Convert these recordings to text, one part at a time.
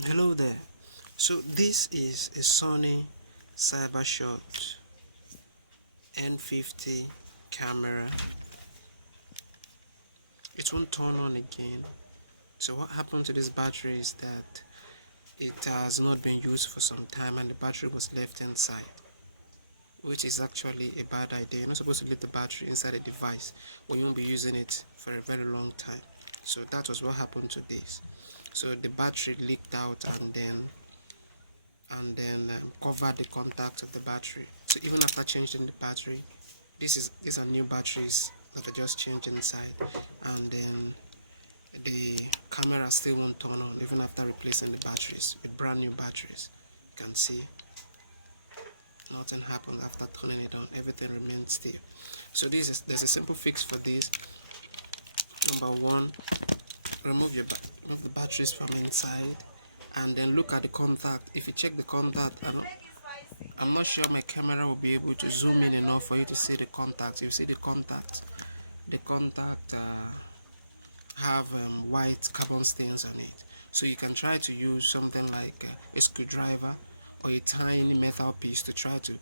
Hello there. So this is a Sony Cybershot N50 camera. It won't turn on again. So what happened to this battery is that it has not been used for some time and the battery was left inside, which is actually a bad idea. You're not supposed to leave the battery inside a device when you won't be using it for a very long time. So that was what happened to this. So the battery leaked out and then covered the contact of the battery. So even after changing the battery, these are new batteries that are just changed inside, and then the camera still won't turn on even after replacing the batteries with brand new batteries. You can see nothing happens after turning it on, everything remains still. So there's a simple fix for this. Number one, remove the batteries from inside and then look at the contact. If you check the contact, I'm not sure my camera will be able to zoom in enough for you to see the contact. You see the contact have white carbon stains on it, so you can try to use something like a screwdriver or a tiny metal piece to try to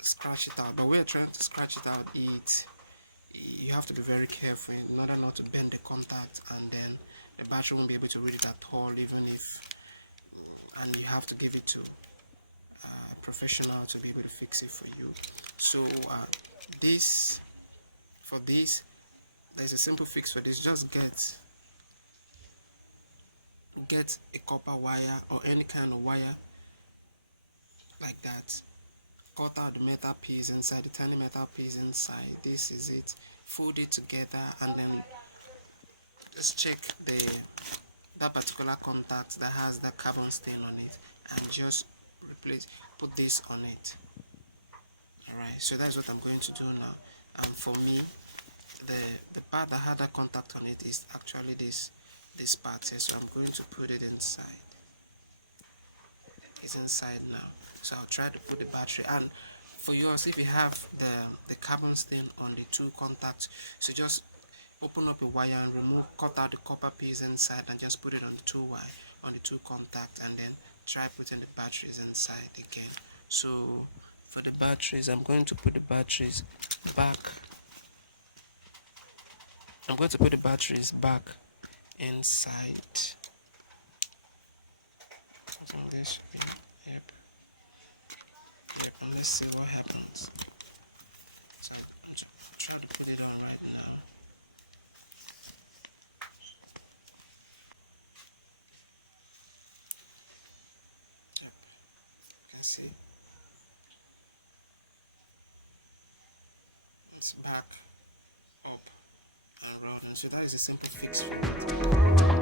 scratch it out. But when you're trying to scratch it out, you have to be very careful in order not to bend the contact, and then the battery won't be able to read it at all, even if and you have to give it to a professional to be able to fix it for you. So there's a simple fix for this. Just get a copper wire or any kind of wire like that, cut out the metal piece inside, the tiny metal piece inside. This is it. Fold it together and then just check that particular contact that has that carbon stain on it and just put this on it. Alright, so that's what I'm going to do now. And for me, the part that had that contact on it is actually this part here, so I'm going to put it inside. It's inside now, so I'll try to put the battery. And for yours, if you have the carbon stain on the two contacts, so just open up a wire and cut out the copper piece inside and just put it on the two contacts, and then try putting the batteries inside again. So for the batteries, I'm going to put the batteries back. I'm going to put the batteries back inside. On this, yep, and let's see what happens. So I'm trying to put it on right now. Yep, you can see it's back, up, and running. So that is a simple fix for it.